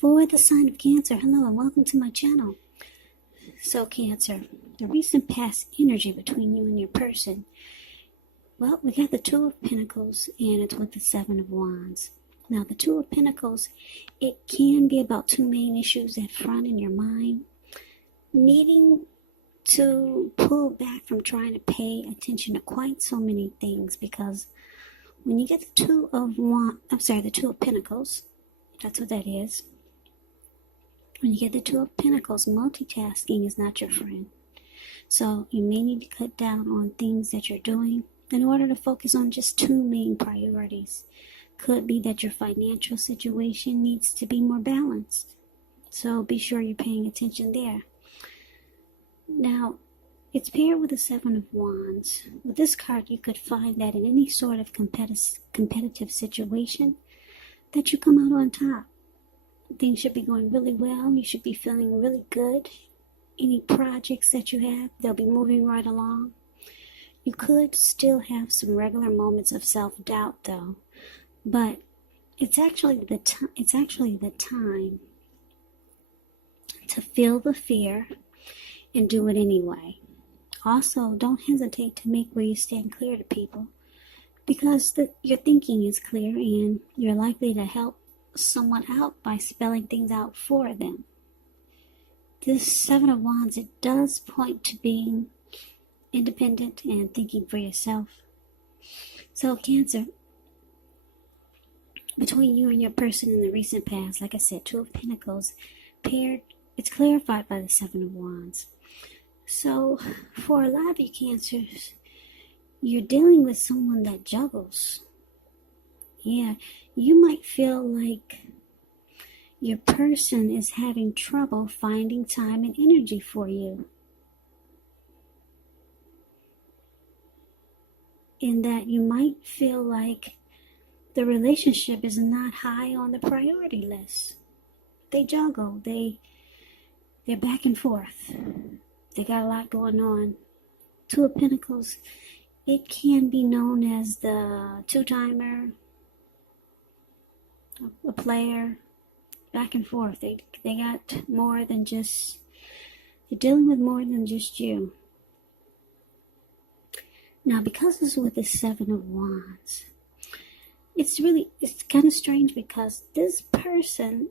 For the sign of Cancer, hello and welcome to my channel. So Cancer, the recent past energy between you and your person. Well, we got the Two of Pentacles and it's with the Seven of Wands. Now the Two of Pentacles, it can be about two main issues at front in your mind. Needing to pull back from trying to pay attention to quite so many things, because when you get the Two of Pentacles, that's what that is. When you get the Two of Pentacles, multitasking is not your friend. So you may need to cut down on things that you're doing in order to focus on just two main priorities. Could be that your financial situation needs to be more balanced. So be sure you're paying attention there. Now, it's paired with the Seven of Wands. With this card, you could find that in any sort of competitive situation, that you come out on top. Things should be going really well. You should be feeling really good. Any projects that you have, they'll be moving right along. You could still have some regular moments of self-doubt though, but it's actually the time to feel the fear and do it anyway. Also, don't hesitate to make where you stand clear to people, because your thinking is clear and you're likely to help someone out by spelling things out for them. This Seven of Wands, it does point to being independent and thinking for yourself. So Cancer, between you and your person in the recent past, like I said, Two of Pentacles paired, it's clarified by the Seven of Wands. So for a lot of you Cancers, you're dealing with someone that juggles. Yeah, you might feel like your person is having trouble finding time and energy for you. In that you might feel like the relationship is not high on the priority list. They juggle, they're back and forth. They got a lot going on. Two of Pentacles, it can be known as the two-timer, a player, back and forth. They got more than just, they're dealing with more than just you. Now, because this is with the Seven of Wands, it's kind of strange, because this person,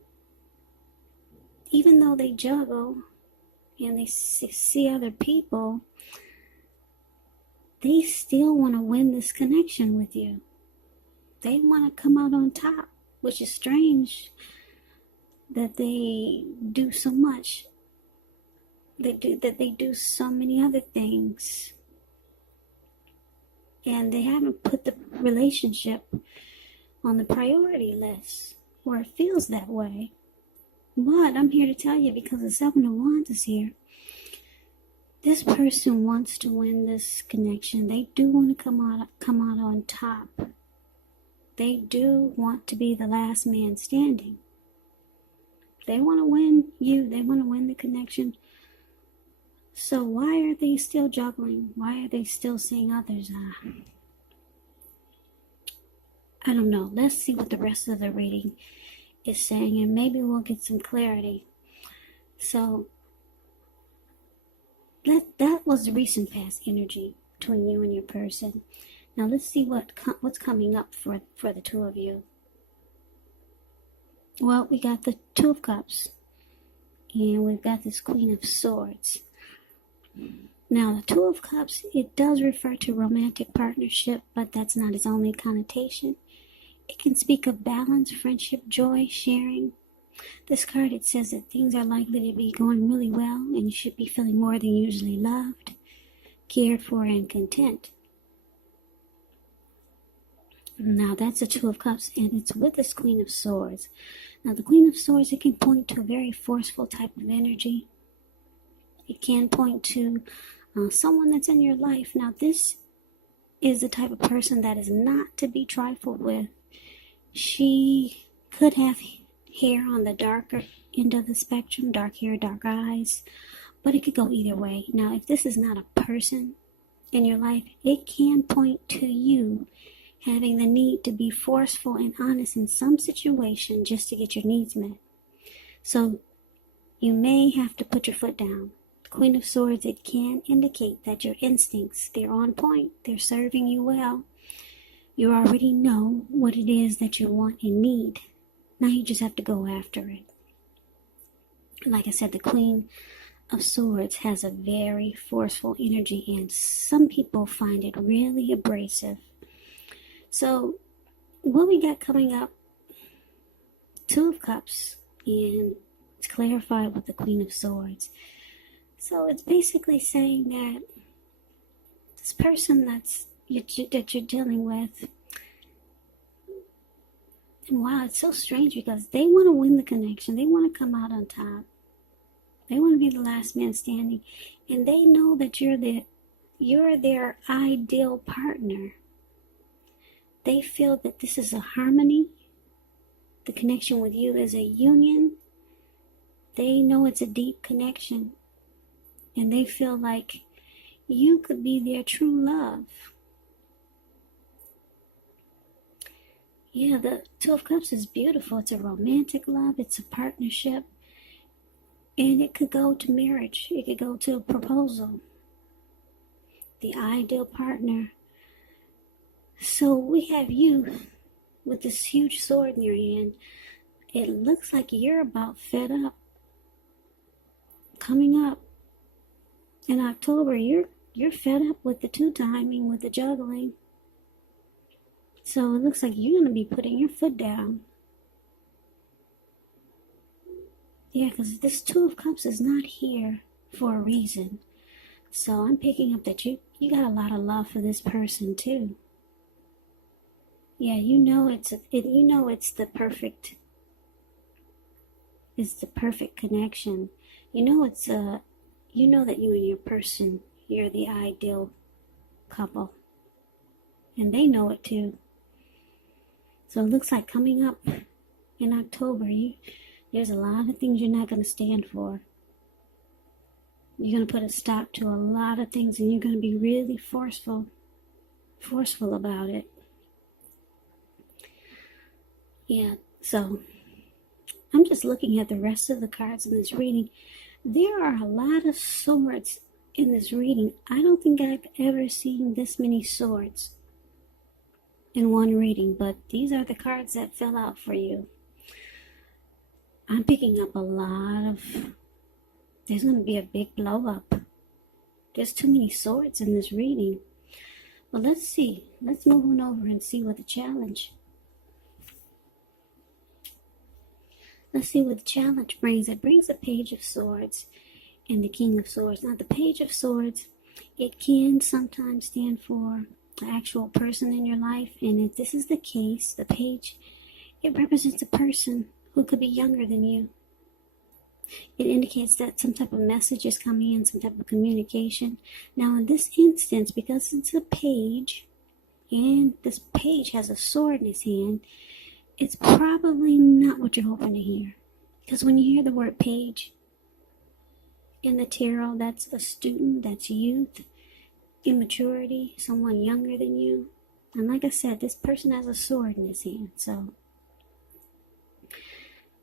even though they juggle and they see other people, they still want to win this connection with you. They want to come out on top, which is strange that they do so much. They do so many other things. And they haven't put the relationship on the priority list, or it feels that way. But I'm here to tell you, because the Seven of Wands is here, this person wants to win this connection. They do want to come out on top. They do want to be the last man standing. They want to win you. They want to win the connection. So why are they still juggling? Why are they still seeing others? I don't know. Let's see what the rest of the reading is saying, and maybe we'll get some clarity. So that was the recent past energy between you and your person. Now let's see what's coming up for the two of you. Well, we got the Two of Cups, and we've got this Queen of Swords. Now, the Two of Cups, it does refer to romantic partnership, but that's not its only connotation. It can speak of balance, friendship, joy, sharing. This card, it says that things are likely to be going really well, and you should be feeling more than usually loved, cared for, and content. Now, that's the Two of Cups, and it's with this Queen of Swords. Now, the Queen of Swords, it can point to a very forceful type of energy. It can point to someone that's in your life. Now, this is the type of person that is not to be trifled with. She could have hair on the darker end of the spectrum, dark hair, dark eyes, but it could go either way. Now, if this is not a person in your life, it can point to you having the need to be forceful and honest in some situation just to get your needs met. So you may have to put your foot down. The Queen of Swords, it can indicate that your instincts, they're on point. They're serving you well. You already know what it is that you want and need. Now you just have to go after it. Like I said, the Queen of Swords has a very forceful energy, and some people find it really abrasive. So what we got coming up, Two of Cups, and it's clarified with the Queen of Swords. So it's basically saying that this person that you're dealing with, and wow, it's so strange because they want to win the connection. They want to come out on top. They want to be the last man standing, and they know that you're their ideal partner. They feel that this is a harmony. The connection with you is a union. They know it's a deep connection, and they feel like you could be their true love. Yeah, the Two of Cups is beautiful. It's a romantic love. It's a partnership. And it could go to marriage. It could go to a proposal. The ideal partner. So we have you with this huge sword in your hand. It looks like you're about fed up. Coming up in October, you're fed up with the two-timing, with the juggling. So it looks like you're going to be putting your foot down. Yeah, because this Two of Cups is not here for a reason. So I'm picking up that you got a lot of love for this person too. Yeah, you know it's the perfect connection. You know that you and your person, you're the ideal couple. And they know it too. So it looks like coming up in October, there's a lot of things you're not going to stand for. You're going to put a stop to a lot of things, and you're going to be really forceful about it. Yeah, so I'm just looking at the rest of the cards in this reading. There are a lot of swords in this reading. I don't think I've ever seen this many swords in one reading, but these are the cards that fell out for you. I'm picking up a lot of... There's going to be a big blow up. There's too many swords in this reading. Well, let's see. Let's move on over and see what the challenge... Let's see what the challenge brings. It brings the Page of Swords and the King of Swords. Now, the Page of Swords, it can sometimes stand for the actual person in your life. And if this is the case, the page, it represents a person who could be younger than you. It indicates that some type of message is coming in, some type of communication. Now, in this instance, because it's a page, and this page has a sword in his hand, it's probably not what you're hoping to hear. Because when you hear the word page in the tarot, that's a student, that's youth, immaturity, someone younger than you. And like I said, this person has a sword in his hand. So,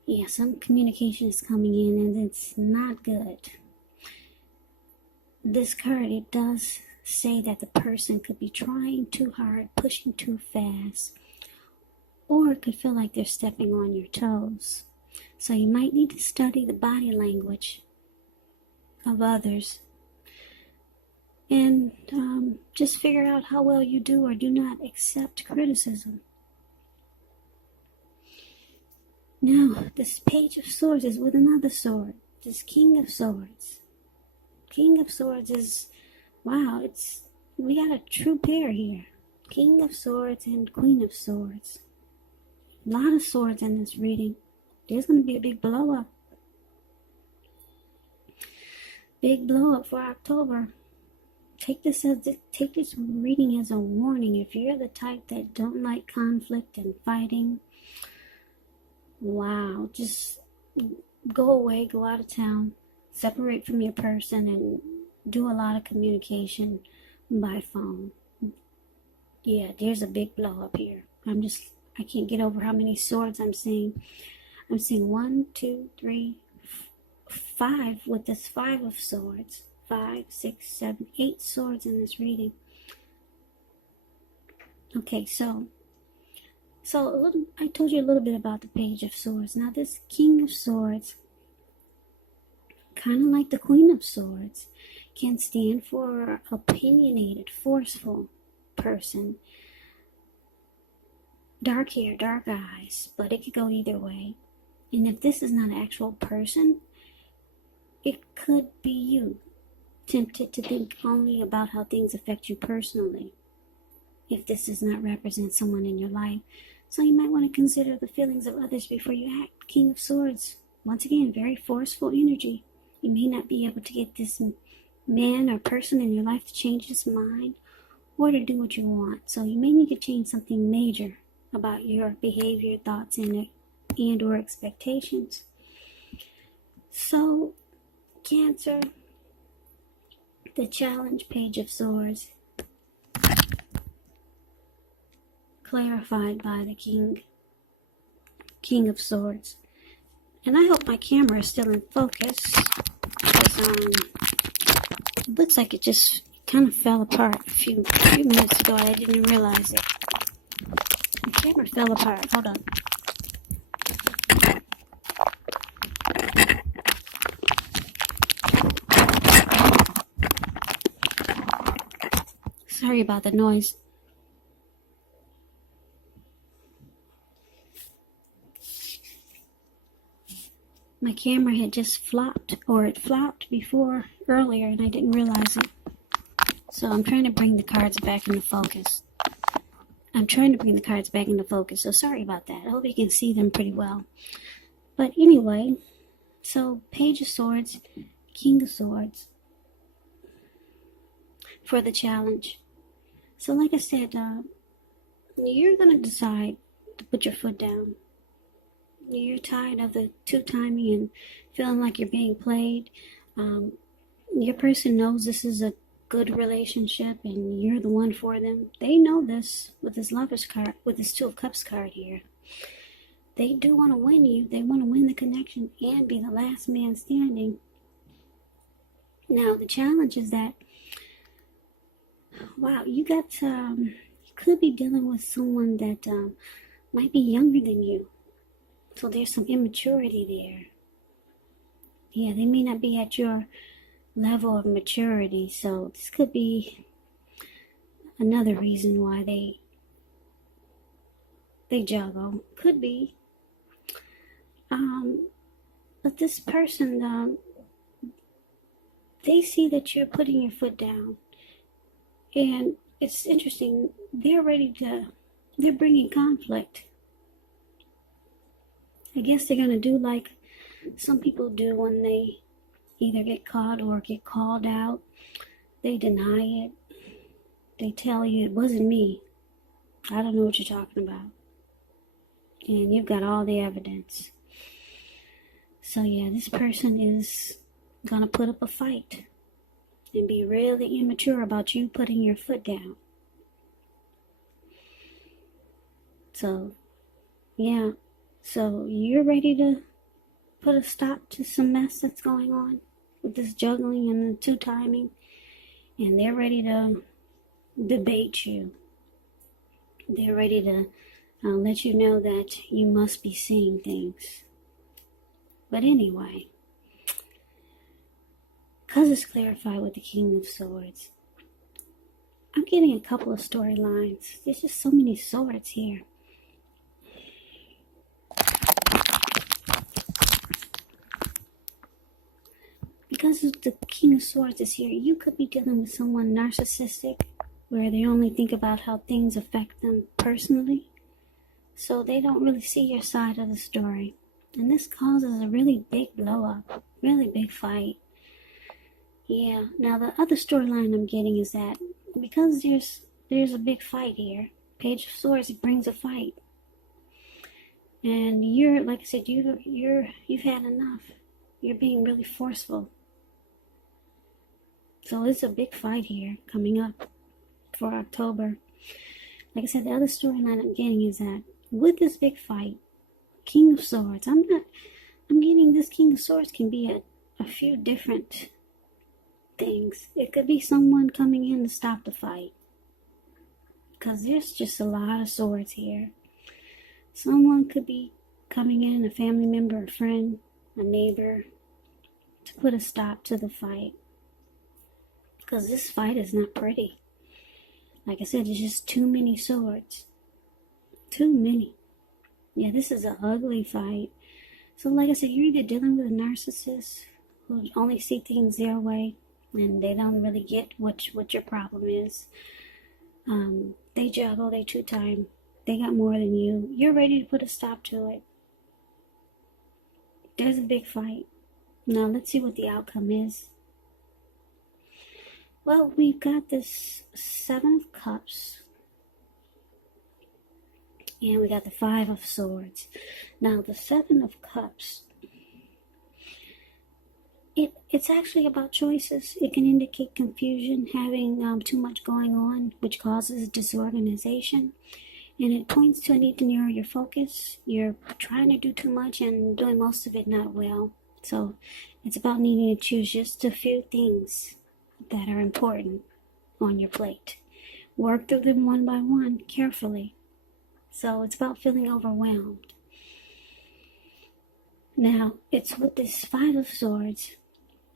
yeah, some communication is coming in, and it's not good. This card, it does say that the person could be trying too hard, pushing too fast, or it could feel like they're stepping on your toes. So you might need to study the body language of others and just figure out how well you do or do not accept criticism. Now, this Page of Swords is with another sword, this King of Swords. King of Swords is, wow, we got a true pair here. King of Swords and Queen of Swords. A lot of swords in this reading. There's going to be a big blow up. Big blow up for October. Take this reading as a warning. If you're the type that don't like conflict and fighting, wow, just go away, go out of town, separate from your person, and do a lot of communication by phone. Yeah, there's a big blow up here. I can't get over how many swords I'm seeing. I'm seeing 1, 2, 3, 5 with this 5 of swords. 5, 6, 7, 8 swords in this reading. Okay, so I told you a little bit about the Page of Swords. Now this King of Swords, kind of like the Queen of Swords, can stand for opinionated, forceful person. Dark hair, dark eyes, but it could go either way. And if this is not an actual person, it could be you, tempted to think only about how things affect you personally, if this does not represent someone in your life. So you might want to consider the feelings of others before you act. King of Swords, once again, very forceful energy. You may not be able to get this man or person in your life to change his mind or to do what you want. So you may need to change something major about your behavior, thoughts, and or expectations. So, Cancer, the challenge Page of Swords, clarified by the King of Swords. And I hope my camera is still in focus, because it looks like it just kind of fell apart a few minutes ago. I didn't realize it. The camera fell apart. Hold on. Sorry about the noise. My camera had just flopped, or it flopped before earlier, and I didn't realize it. So I'm trying to bring the cards back into focus. So sorry about that. I hope you can see them pretty well. But anyway, so Page of Swords, King of Swords for the challenge. So like I said, you're going to decide to put your foot down. You're tired of the two-timing and feeling like you're being played. Your person knows this is a good relationship and you're the one for them. They know this with this Lover's card, with this Two of Cups card here. They do want to win you. They want to win the connection and be the last man standing. Now, the challenge is that, wow, you could be dealing with someone that might be younger than you. So there's some immaturity there. Yeah, they may not be at your level of maturity. So this could be another reason why they juggle. Could be. But this person, they see that you're putting your foot down. And it's interesting. They're bringing conflict. I guess they're going to do like some people do when they either get caught or get called out. They deny it. They tell you, it wasn't me. I don't know what you're talking about. And you've got all the evidence. So yeah, this person is going to put up a fight and be really immature about you putting your foot down. So, yeah. So you're ready to put a stop to some mess that's going on with this juggling and the two-timing. And they're ready to debate you. They're ready to let you know that you must be seeing things. But anyway, because it's clarified with the King of Swords, I'm getting a couple of storylines. There's just so many swords here. Because the King of Swords is here, you could be dealing with someone narcissistic, where they only think about how things affect them personally. So they don't really see your side of the story. And this causes a really big blow up, really big fight. Yeah, now the other storyline I'm getting is that because there's a big fight here, Page of Swords, it brings a fight. And you're, like I said, you've had enough. You're being really forceful. So it's a big fight here coming up for October. Like I said, the other storyline I'm getting is that with this big fight, King of Swords. I'm getting this King of Swords can be a few different things. It could be someone coming in to stop the fight, because there's just a lot of swords here. Someone could be coming in, a family member, a friend, a neighbor, to put a stop to the fight, because this fight is not pretty. Like I said, there's just too many swords. Too many. Yeah, this is an ugly fight. So like I said, you're either dealing with a narcissist who only see things their way, and they don't really get what your problem is. They juggle, they two-time, they got more than you. You're ready to put a stop to it. There's a big fight. Now let's see what the outcome is. Well, we've got this 7 of Cups. And we got the 5 of Swords. Now, the 7 of Cups, it's actually about choices. It can indicate confusion, having too much going on, which causes disorganization. And it points to a need to narrow your focus. You're trying to do too much and doing most of it not well. So, it's about needing to choose just a few things that are important on your plate. Work through them one by one, carefully. So it's about feeling overwhelmed. Now, it's with this 5 of Swords.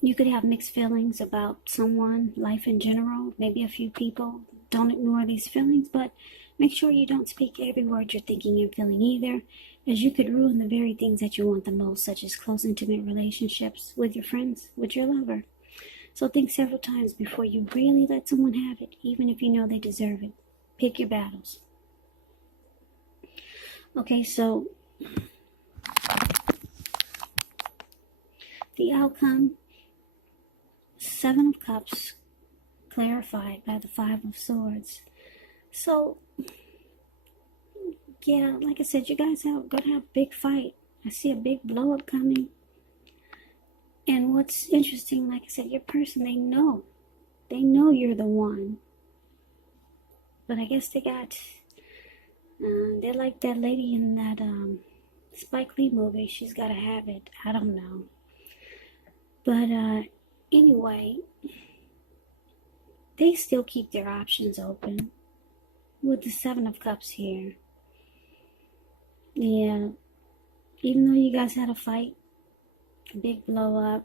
You could have mixed feelings about someone, life in general, maybe a few people. Don't ignore these feelings, but make sure you don't speak every word you're thinking and feeling either, as you could ruin the very things that you want the most, such as close, intimate relationships with your friends, with your lover. So think several times before you really let someone have it, even if you know they deserve it. Pick your battles. Okay, so the outcome, 7 of Cups, clarified by the 5 of Swords. So, yeah, like I said, you guys are going to have a big fight. I see a big blow up coming. And what's interesting, like I said, your person, they know you're the one. But I guess they got... they're like that lady in that Spike Lee movie. She's got to have it. I don't know. But anyway, they still keep their options open with the 7 of Cups here. Yeah, even though you guys had a fight, a big blow up,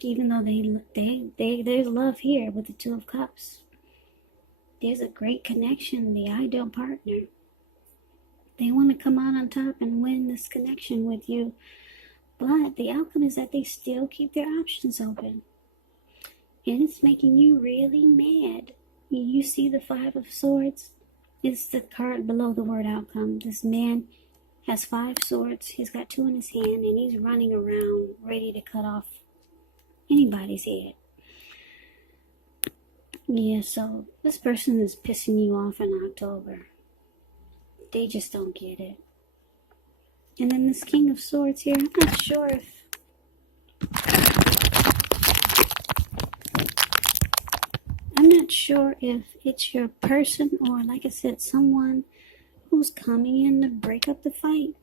even though there's love here with the 2 of Cups. There's a great connection, the ideal partner. They want to come out on top and win this connection with you. But the outcome is that they still keep their options open. And it's making you really mad. You see the 5 of Swords? It's the card below the word outcome. This man has 5 swords. He's got 2 in his hand, and he's running around ready to cut off anybody's head. Yeah, so this person is pissing you off in October. They just don't get it. And then this King of Swords here, I'm not sure if it's your person or, like I said, someone who's coming in to break up the fight.